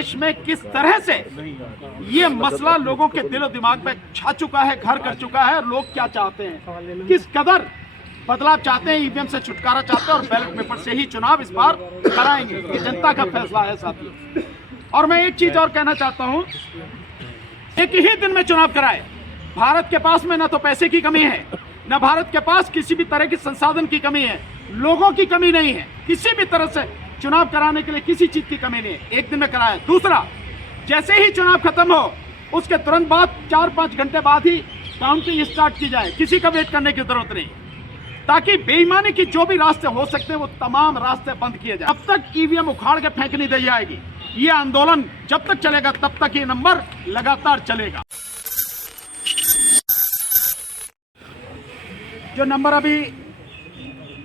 देश में किस तरह से ये मसला लोगों के दिलो दिमाग में छा चुका है, घर कर चुका है। लोग क्या चाहते हैं, किस कदर बदलाव चाहते हैं, ईवीएम से छुटकारा चाहते हैं और बैलेट पेपर से ही चुनाव इस बार कराएंगे। ये जनता का फैसला है साथियों। और मैं एक चीज और कहना चाहता हूं, एक ही दिन में चुनाव कराए। भारत के पास में न तो पैसे की कमी है, न भारत के पास किसी भी तरह की संसाधन की कमी है, लोगों की कमी नहीं है, किसी भी तरह से चुनाव कराने के लिए किसी चीज की कमी नहीं है। एक दिन में कराए। दूसरा, जैसे ही चुनाव खत्म हो उसके तुरंत बाद 4-5 घंटे बाद ही काउंटिंग स्टार्ट की जाए। किसी का वेट करने की जरूरत नहीं, ताकि बेईमानी की जो भी रास्ते हो सकते हैं वो तमाम रास्ते बंद किए जाए। अब तक ईवीएम उखाड़ के फेंक नहीं दी जाएगी। ये आंदोलन जब तक चलेगा तब तक ये नंबर लगातार चलेगा। जो नंबर अभी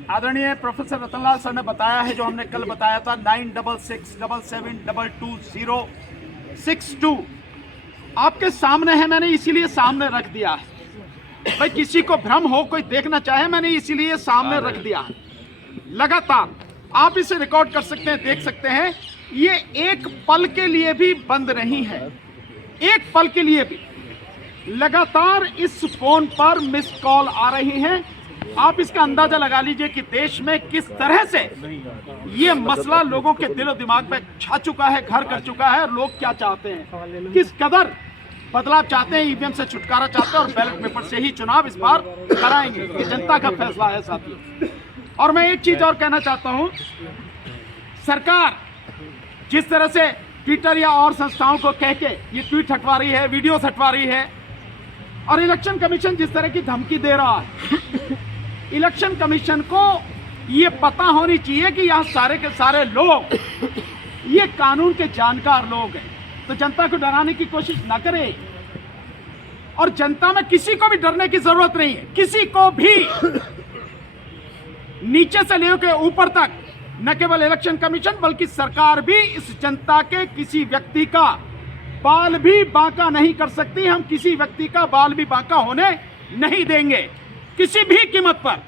आदरणीय प्रोफेसर रतनलाल सर ने बताया है, जो हमने कल बताया था 9667772062 आपके सामने है। मैंने इसीलिए सामने रख दिया है भाई, किसी को भ्रम हो, कोई देखना चाहे, मैंने इसीलिए सामने रख दिया है। लगातार आप इसे रिकॉर्ड कर सकते हैं, देख सकते हैं। ये एक पल के लिए भी बंद नहीं है, एक पल के लिए भी। लगातार इस फोन पर मिस कॉल आ रही हैं। आप इसका अंदाजा लगा लीजिए कि देश में किस तरह से ये मसला लोगों के दिलो दिमाग में छा चुका है, घर कर चुका है। लोग क्या चाहते हैं, किस कदर बदलाव चाहते हैं, ईवीएम से छुटकारा चाहते हैं और बैलेट पेपर से ही चुनाव इस बार कराएंगे। ये जनता का फैसला है साथियों। और मैं एक चीज और कहना चाहता हूं, सरकार जिस तरह से ट्विटर या और संस्थाओं को कह के ये ट्वीट हटवा रही है, वीडियोस हटवा रही है, और इलेक्शन कमीशन जिस तरह की धमकी दे रहा है, इलेक्शन कमीशन को ये पता होनी चाहिए कि यहाँ सारे के सारे लोग ये कानून के जानकार लोग हैं। तो जनता को डराने की कोशिश ना करें। और जनता में किसी को भी डरने की जरूरत नहीं है, किसी को भी, नीचे से लेकर ऊपर तक। न केवल इलेक्शन कमीशन बल्कि सरकार भी इस जनता के किसी व्यक्ति का बाल भी बांका नहीं कर सकती। हम किसी व्यक्ति का बाल भी बांका होने नहीं देंगे किसी भी कीमत पर।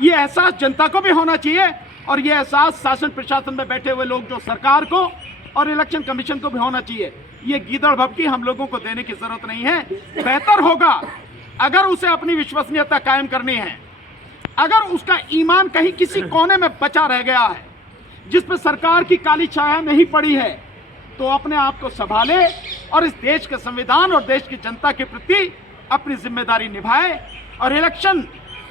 यह एहसास जनता को भी होना चाहिए और यह एहसास शासन प्रशासन में बैठे हुए लोग, जो सरकार को और इलेक्शन कमीशन को भी होना चाहिए। ये गीदड़ भभकी हम लोगों को देने की जरूरत नहीं है। बेहतर होगा अगर उसे अपनी विश्वसनीयता कायम करनी है, अगर उसका ईमान कहीं किसी कोने में बचा रह गया है जिस पर सरकार की काली छाया नहीं पड़ी है, तो अपने आप को संभाले और इस देश के संविधान और देश की जनता के प्रति अपनी जिम्मेदारी निभाए। और इलेक्शन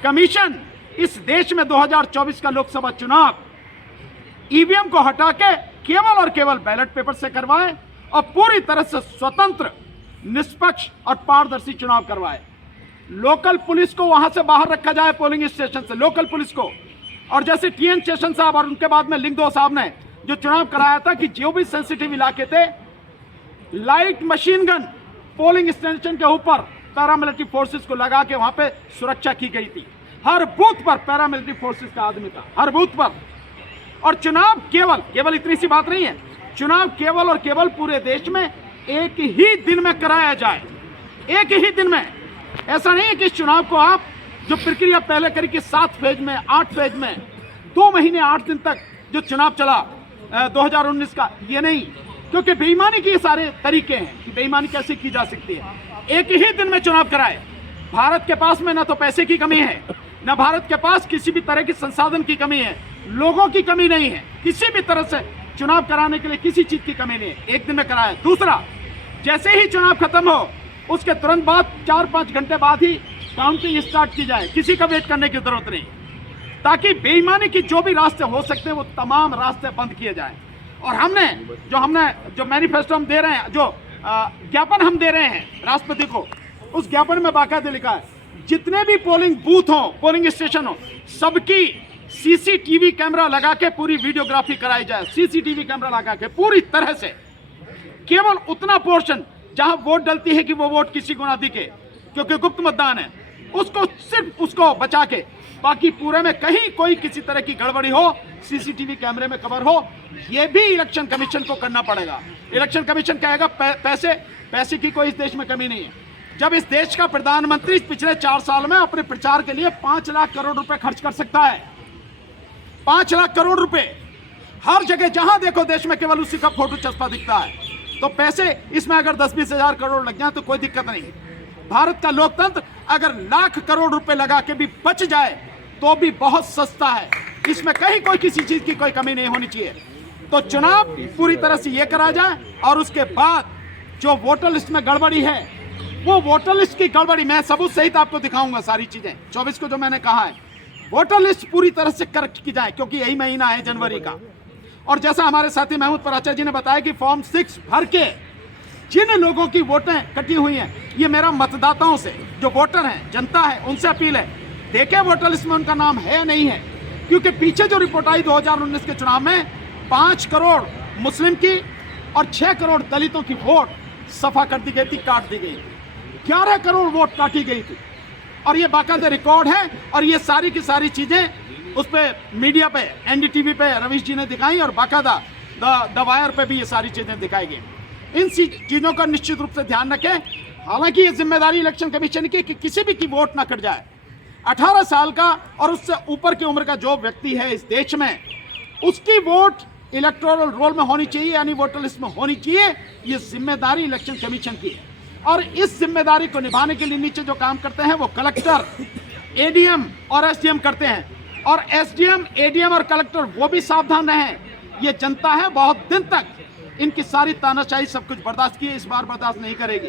कमीशन इस देश में 2024 का लोकसभा चुनाव ईवीएम को हटा के केवल और केवल बैलेट पेपर से करवाए और पूरी तरह से स्वतंत्र, निष्पक्ष और पारदर्शी चुनाव करवाए। लोकल पुलिस को वहां से बाहर रखा जाए, पोलिंग स्टेशन से लोकल पुलिस को। और जैसे टीएन शेषन साहब और उनके बाद में लिंगदो साहब ने जो चुनाव कराया था कि जो भी सेंसिटिव इलाके थे, light machine gun polling station के ऊपर पैरामिलिट्री फोर्सेस को लगा के वहां पे सुरक्षा की गई थी। हर बूथ पर पैरामिलिट्री फोर्सेस का आदमी था, हर बूथ पर। और चुनाव केवल इतनी सी बात नहीं है, चुनाव केवल और केवल पूरे देश में एक ही दिन में कराया जाए, एक ही दिन में। ऐसा नहीं है कि इस चुनाव को आप जो प्रक्रिया पहले करी कि 7 फेज में, 8 फेज में, 2 महीने 8 दिन तक जो चुनाव चला 2019 का, ये नहीं। क्योंकि बेईमानी के सारे तरीके हैं कि बेईमानी कैसे की जा सकती है। एक ही दिन में चुनाव कराए। भारत के पास में न तो पैसे की कमी है, न भारत के पास किसी भी तरह की संसाधन की कमी है, लोगों की कमी नहीं है, किसी भी तरह से चुनाव कराने के लिए किसी चीज की कमी नहीं है। एक दिन में कराए। दूसरा, जैसे ही चुनाव खत्म हो उसके तुरंत बाद 4-5 घंटे बाद ही काउंटिंग स्टार्ट की जाए। किसी का वेट करने की जरूरत नहीं, ताकि बेईमानी की जो भी रास्ते हो सकते हैं वो तमाम रास्ते बंद किए जाए। और हमने जो मैनिफेस्टो हम दे रहे हैं, जो ज्ञापन हम दे रहे हैं राष्ट्रपति को, उस ज्ञापन में बाकायदा लिखा है जितने भी पोलिंग बूथ हो, पोलिंग स्टेशन हो, सबकी सीसीटीवी कैमरा लगा के पूरी वीडियोग्राफी कराई जाए। सीसीटीवी कैमरा लगा के पूरी तरह से, केवल उतना पोर्शन जहां वोट डलती है कि वो वोट किसी को ना दिखे, क्योंकि गुप्त मतदान है, उसको सिर्फ उसको बचा के, बाकी पूरे में कहीं कोई किसी तरह की गड़बड़ी हो, सीसीटीवी कैमरे में कवर हो, ये भी इलेक्शन कमीशन को करना पड़ेगा। इलेक्शन कमीशन कहेगा पैसे की कोई इस देश में कमी नहीं है। जब इस देश का प्रधानमंत्री पिछले 4 साल में अपने प्रचार के लिए 5 लाख करोड़ रुपए खर्च कर सकता है, 5 लाख करोड़ रुपए, हर जगह जहां देखो देश में केवल उसी का फोटो चस्पा दिखता है। तो पैसे इसमें अगर 10-20 हजार करोड़ लग जाए तो कोई दिक्कत नहीं। भारत का लोकतंत्र अगर लाख करोड़ रुपए लगा के भी बच जाए तो भी बहुत सस्ता है। इसमें कहीं कोई किसी चीज की कोई कमी नहीं होनी चाहिए। तो चुनाव पूरी तरह से ये करा जाए और उसके बाद जो वोटर लिस्ट में गड़बड़ी है, वो वोटर लिस्ट की गड़बड़ी मैं सबूत सहित आपको दिखाऊंगा। सारी चीजें 24 को जो मैंने कहा है, वोटर लिस्ट पूरी तरह से करेक्ट की जाए, क्योंकि यही महीना है जनवरी का। और जैसा हमारे साथी महमूद पराचा जी ने बताया कि फॉर्म 6 भर के जिन लोगों की वोटें कटी हुई हैं, ये मेरा मतदाताओं से, जो वोटर हैं, जनता है, उनसे अपील है, देखें वोटर लिस्ट में उनका नाम है या नहीं है। क्योंकि पीछे जो रिपोर्ट आई 2019 के चुनाव में 5 करोड़ मुस्लिम की और 6 करोड़ दलितों की वोट सफा कर दी गई थी, काट दी गई। 11 करोड़ वोट काटी गई थी और ये बाकायदा रिकॉर्ड है। और ये सारी की सारी चीजें उस पे मीडिया पे, एनडीटीवी पे रवीश जी ने दिखाई और बाकायदा द वायर पे भी ये सारी चीजें दिखाई गई। इन चीजों का निश्चित रूप से ध्यान रखें। हालांकि ये जिम्मेदारी इलेक्शन कमीशन की कि किसी भी की वोट ना कट जाए। 18 साल का और उससे ऊपर की उम्र का जो व्यक्ति है इस देश में, उसकी वोट इलेक्टोरल रोल में होनी चाहिए, यानी वोटर लिस्ट में होनी चाहिए। ये जिम्मेदारी इलेक्शन कमीशन की है और इस जिम्मेदारी को निभाने के लिए नीचे जो काम करते हैं वो कलेक्टर, एडीएम और एसडीएम करते हैं। और एसडीएम, एडीएम और कलेक्टर वो भी सावधान रहें। ये जनता है, बहुत दिन तक इनकी सारी तानाशाही सब कुछ बर्दाश्त की है, इस बार बर्दाश्त नहीं करेगी।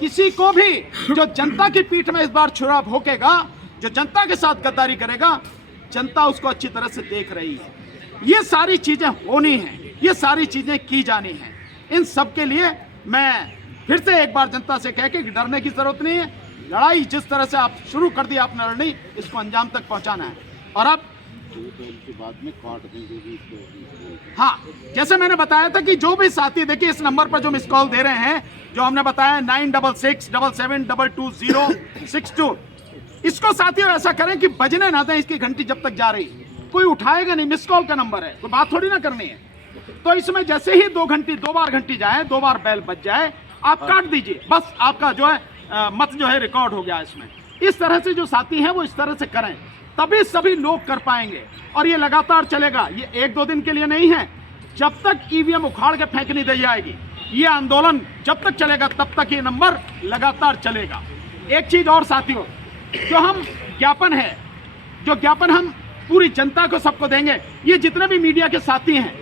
किसी को भी जो जनता की पीठ में इस बार छुरा भोंकेगा, जो जनता के साथ गद्दारी करेगा, जनता उसको अच्छी तरह से देख रही है। ये सारी चीजें होनी हैं, ये सारी चीजें की जानी हैं। इन सब के लिए मैं फिर से एक बार जनता से कह के डरने की जरूरत नहीं है। लड़ाई जिस तरह से आप शुरू कर दी आपने लड़नी, इसको अंजाम तक पहुंचाना है। और अब बाद में काट देंगे। हाँ, जैसे मैंने बताया था कि जो भी साथी देखिए इस नंबर पर जो मिस कॉल दे रहे हैं, जो हमने बताया 9667722062, इसको साथियों ऐसा करें कि बजने ना दें इसकी घंटी जब तक जा रही। कोई उठाएगा नहीं, मिस कॉल का नंबर है, कोई बात थोड़ी ना करनी है। तो इसमें जैसे ही 2 बार घंटी जाए, 2 बार बेल बज जाए, आप काट दीजिए। बस आपका जो है मत जो है रिकॉर्ड हो गया इसमें। इस तरह से जो साथी हैं वो इस तरह से करें, तभी सभी लोग कर पाएंगे। और ये लगातार चलेगा, ये 1-2 दिन के लिए नहीं है। जब तक ईवीएम उखाड़ के फेंक नहीं दी जाएगी, ये आंदोलन जब तक चलेगा तब तक ये नंबर लगातार चलेगा। एक चीज और साथियों, जो हम ज्ञापन है, जो ज्ञापन हम पूरी जनता को सबको देंगे, ये जितने भी मीडिया के साथी हैं,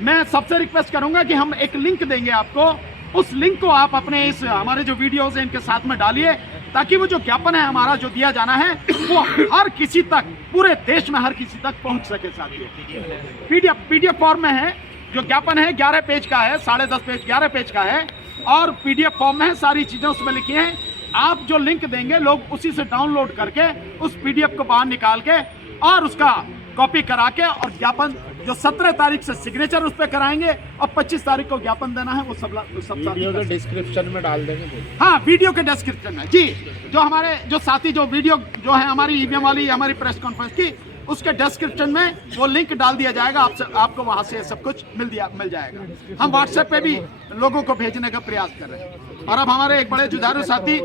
मैं सबसे रिक्वेस्ट करूंगा कि हम एक लिंक देंगे आपको। उस लिंक को आप अपने इस हमारे जो वीडियोस हैं इनके साथ में डालिए, ताकि वो जो ज्ञापन है हमारा जो दिया जाना है वो हर किसी तक, पूरे देश में हर किसी तक पहुंच सके। साथियों पीडीएफ फॉर्म में है, जो ज्ञापन है 11 पेज का है, 10.5 पेज 11 पेज का है और पीडीएफ फॉर्म में है, सारी चीजें उसमें लिखी हैं। आप जो लिंक देंगे लोग उसी से डाउनलोड करके उस पीडीएफ को बाहर निकाल के और उसका कॉपी करा के, और ज्ञापन जो 17 तारीख से सिग्नेचर उस पर कराएंगे और 25 तारीख को ज्ञापन देना है, वो सब वीडियो के डिस्क्रिप्शन में डाल देंगे। हाँ, वीडियो के डिस्क्रिप्शन में जी, जो हमारे जो साथी जो वीडियो जो है हमारी ईवीएम वाली हमारी प्रेस कॉन्फ्रेंस की, उसके डिस्क्रिप्शन में वो लिंक डाल दिया जाएगा। आपको वहां से सब कुछ मिल जाएगा। हम व्हाट्सएप पे भी लोगों को भेजने का प्रयास कर रहे हैं। और अब हमारे एक बड़े जुझारू साथी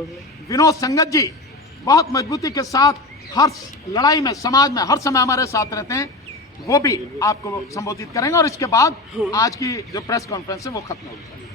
विनोद संगत जी बहुत मजबूती के साथ हर लड़ाई में, समाज में हर समय हमारे साथ रहते हैं, वो भी आपको संबोधित करेंगे। और इसके बाद आज की जो प्रेस कॉन्फ्रेंस है वो खत्म होगी।